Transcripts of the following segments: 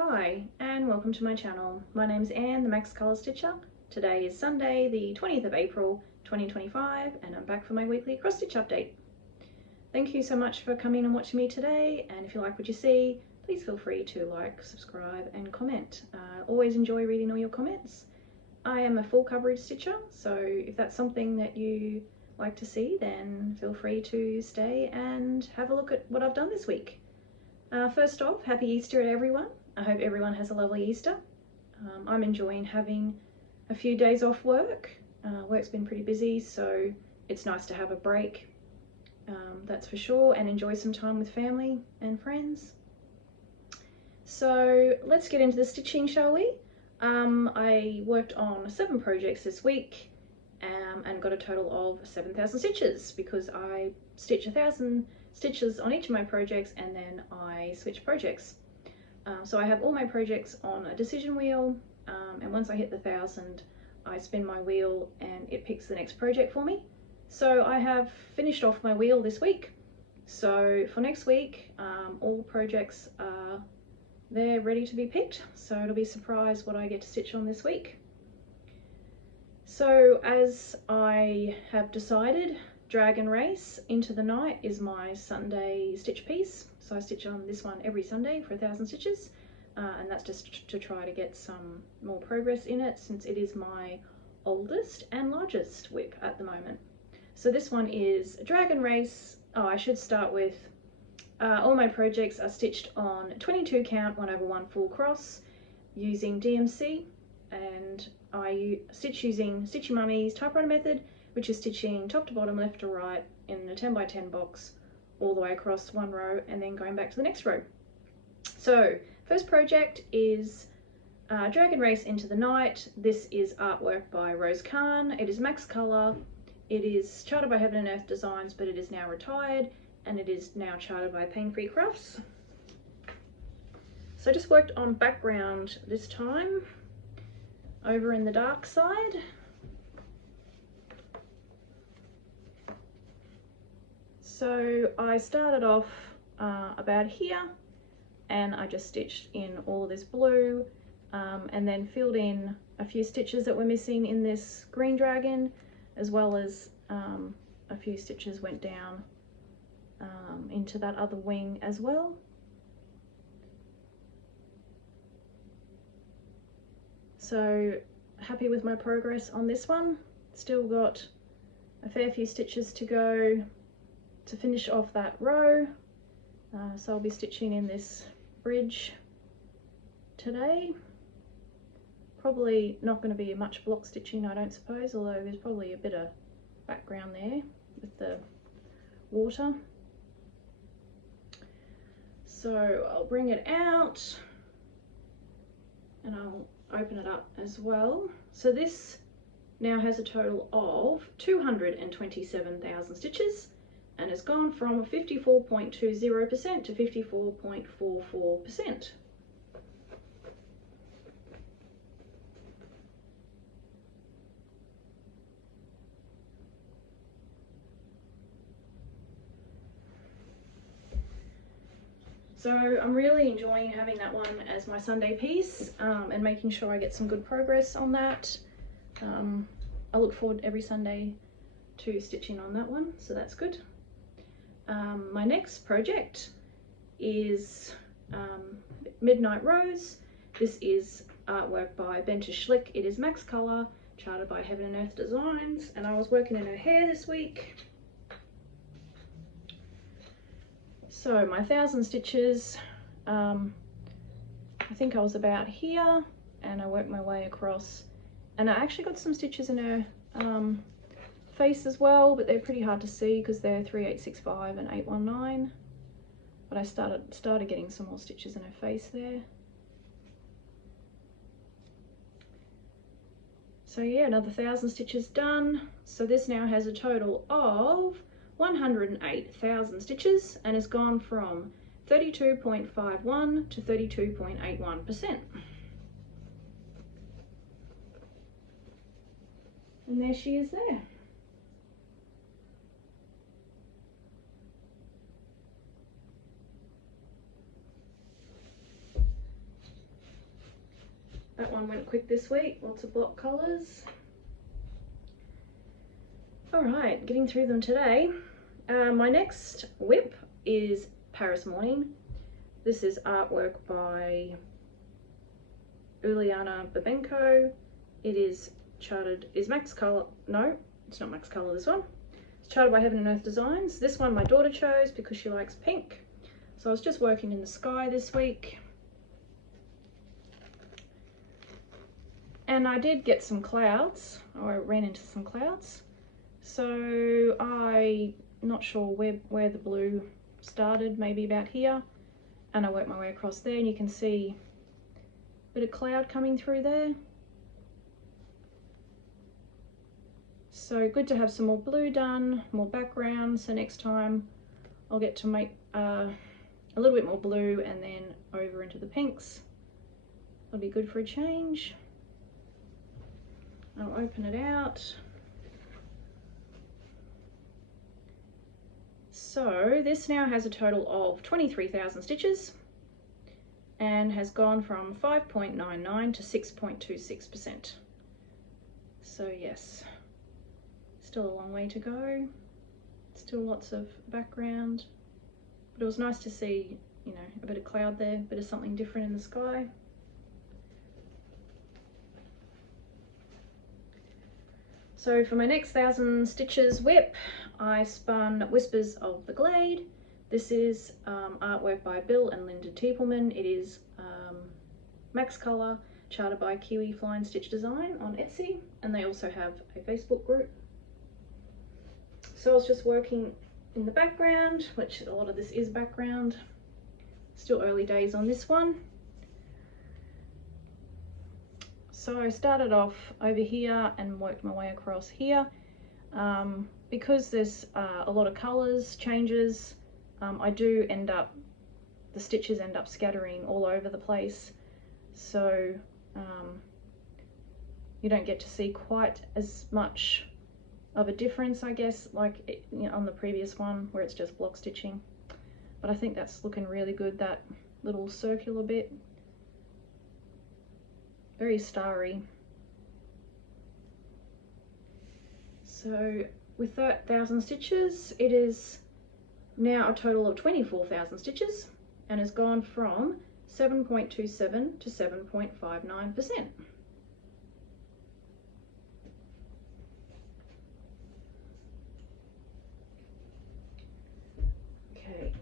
Hi and welcome to my channel. My name's Anne, the Max Colour Stitcher. Today is Sunday the 20th of April 2025 and I'm back for my weekly cross stitch update. Thank you so much for coming and watching me today, and if you like what you see, please feel free to like, subscribe and comment. Always enjoy reading all your comments. I am a full coverage stitcher, so if that's something that you like to see, then feel free to stay and have a look at what I've done this week. First off, happy Easter to everyone. I hope everyone has a lovely Easter. I'm enjoying having a few days off work. Work's been pretty busy, so it's nice to have a break, that's for sure, and enjoy some time with family and friends. So let's get into the stitching, shall we? I worked on 7 projects this week and got a total of 7,000 stitches because I stitch 1,000 stitches on each of my projects and then I switch projects. So I have all my projects on a decision wheel, and once I hit the 1,000 I spin my wheel and it picks the next project for me. So I have finished off my wheel this week, so for next week all projects are there ready to be picked, so it'll be a surprise what I get to stitch on this week. So as I have decided, Dragon Race Into the Night is my Sunday stitch piece. So I stitch on this one every Sunday for 1,000 stitches, and that's just to try to get some more progress in it since it is my oldest and largest WIP at the moment. So this one is Dragon Race. Oh, I should start with all my projects are stitched on 22 count 1/1 full cross using DMC, and I stitch using Stitchy Mummy's typewriter method, which is stitching top to bottom, left to right in a 10 by 10 box all the way across one row and then going back to the next row. So first project is Dragon Race Into the Night. This is artwork by Rose Khan. It is Max Colour. It is charted by Heaven and Earth Designs, but it is now retired and it is now charted by Pain Free Crafts. So I just worked on background this time over in the dark side. So I started off about here and I just stitched in all of this blue and then filled in a few stitches that were missing in this green dragon, as well as a few stitches went down into that other wing as well. So happy with my progress on this one. Still got a fair few stitches to go to finish off that row, so I'll be stitching in this bridge today. Probably not going to be much block stitching, I don't suppose, although there's probably a bit of background there with the water. So I'll bring it out and I'll open it up as well. So this now has a total of 227,000 stitches and has gone from 54.20% to 54.44%. So I'm really enjoying having that one as my Sunday piece and making sure I get some good progress on that. I look forward every Sunday to stitching on that one, so that's good. My next project is Midnight Rose. This is artwork by Bente Schlick. It is Max Colour, charted by Heaven and Earth Designs, and I was working in her hair this week. So my 1,000 stitches, I think I was about here and I worked my way across, and I actually got some stitches in her face as well, but they're pretty hard to see because they're 3865 and 819, but I started getting some more stitches in her face there. So yeah, another 1,000 stitches done. So this now has a total of 108,000 stitches and has gone from 32.51 to 32.81%. And there she is there. That one went quick this week, lots of block colours. Alright, getting through them today. My next whip is Paris Morning. This is artwork by Uliana Babenko. It is charted, is Max Colour, no, it's not Max Colour, this one. It's charted by Heaven and Earth Designs. This one my daughter chose because she likes pink. So I was just working in the sky this week. And I did get some clouds, or I ran into some clouds. So I'm not sure where the blue started, maybe about here. And I worked my way across there, and you can see a bit of cloud coming through there. So good to have some more blue done, more background. So next time I'll get to make a little bit more blue and then over into the pinks. That'll be good for a change. I'll open it out. So this now has a total of 23,000 stitches and has gone from 5.99 to 6.26%. So yes, still a long way to go. Still lots of background, but it was nice to see, you know, a bit of cloud there, a bit of something different in the sky. So for my next 1,000 stitches whip, I spun Whispers of the Glade. This is artwork by Bill and Linda Tiepelman. It is Max Colour, charted by Kiwi Flying Stitch Design on Etsy, and they also have a Facebook group. So I was just working in the background, which a lot of this is background. Still early days on this one. So I started off over here and worked my way across here. Because there's a lot of colours, changes, the stitches end up scattering all over the place. So you don't get to see quite as much of a difference, I guess, like on the previous one where it's just block stitching. But I think that's looking really good, that little circular bit. Very starry. So with that 1,000 stitches, it is now a total of 24,000 stitches and has gone from 7.27 to 7.59%. Okay,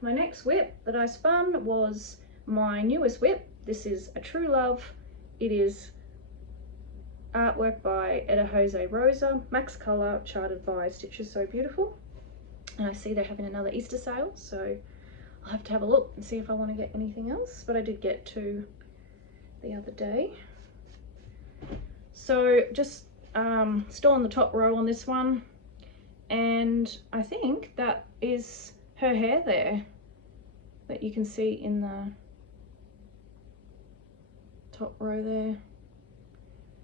my next whip that I spun was my newest whip. This is a True Love. It is artwork by Eder, Rosa, Max Colour, charted by Stitchessewbeautiful. And I see they're having another Easter sale, so I'll have to have a look and see if I want to get anything else. But I did get two the other day. So just still on the top row on this one, and I think that is her hair there that you can see in the top row there.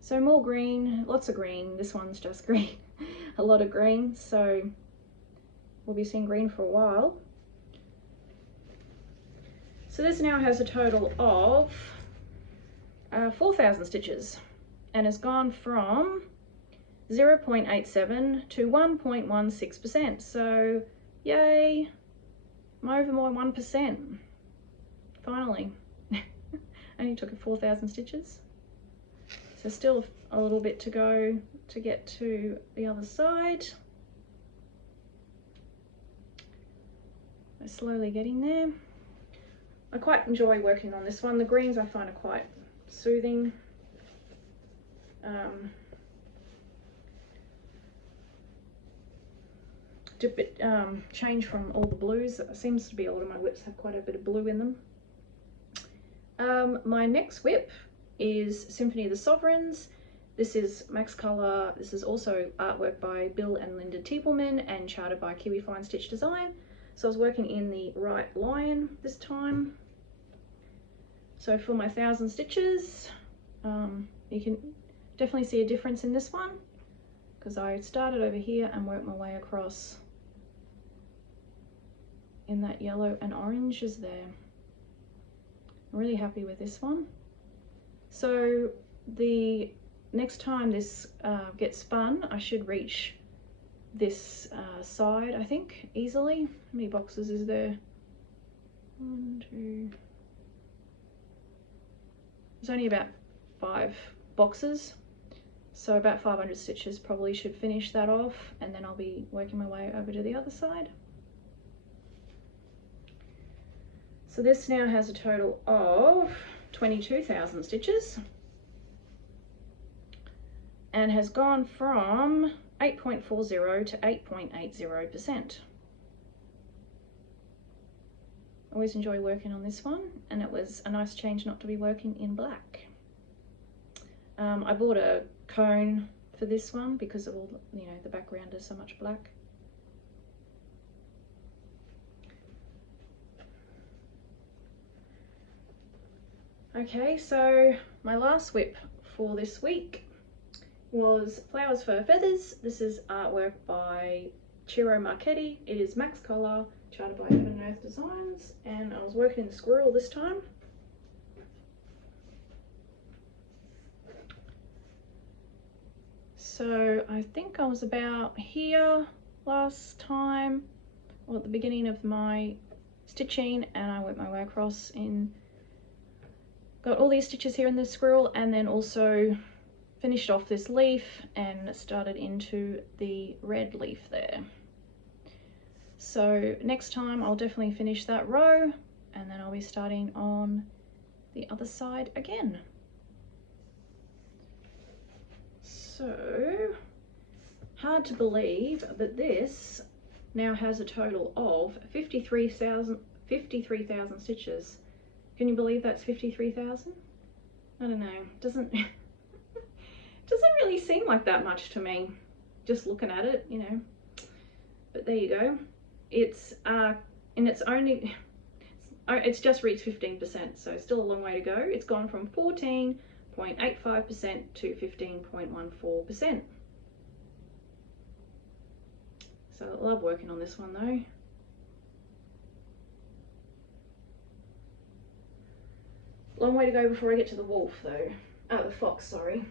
So more green, lots of green. This one's just green, a lot of green. So we'll be seeing green for a while. So this now has a total of 4,000 stitches and has gone from 0.87 to 1.16%. So yay, I'm over more than 1%. Finally. Only took 4,000 stitches. So still a little bit to go to get to the other side. I'm slowly getting there. I quite enjoy working on this one. The greens I find are quite soothing. A bit change from all the blues. It seems to be a lot of my whips have quite a bit of blue in them. My next whip is Symphony of the Sovereigns. This is Max Colour. This is also artwork by Bill and Linda Tiepelman and charted by Kiwi Fine Stitch Design. So I was working in the right line this time. So for my 1,000 stitches, you can definitely see a difference in this one because I started over here and worked my way across in that yellow and orange is there. I'm really happy with this one. So the next time this gets spun, I should reach this side, I think, easily. How many boxes is there? 1, 2. There's only about 5 boxes, so about 500 stitches probably should finish that off, and then I'll be working my way over to the other side. So this now has a total of 22,000 stitches and has gone from 8.40 to 8.80%. Always enjoy working on this one, and it was a nice change not to be working in black. I bought a cone for this one because of all the, you know, the background is so much black. Okay, so my last whip for this week was Flowers for Feathers. This is artwork by Ciro Marchetti. It is max color, charted by Heaven and Earth Designs, and I was working in the squirrel this time. So I think I was about here last time, or at the beginning of my stitching, and I went my way across in, got all these stitches here in the squirrel, and then also finished off this leaf and started into the red leaf there. So next time I'll definitely finish that row, and then I'll be starting on the other side again. So hard to believe that this now has a total of 53,000 stitches. Can you believe that's 53,000? I don't know, doesn't really seem like that much to me, just looking at it, you know. But there you go. It's and it's just reached 15%, so still a long way to go. It's gone from 14.85% to 15.14%. So I love working on this one though. Long way to go before I get to the wolf though. The fox, sorry.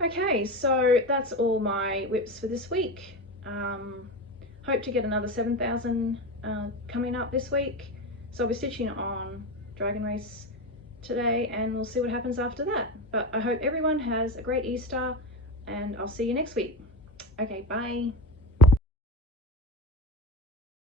Okay, so that's all my whips for this week. Hope to get another 7,000 coming up this week. So I'll be stitching on Dragon Race today, and we'll see what happens after that. But I hope everyone has a great Easter, and I'll see you next week. Okay, bye.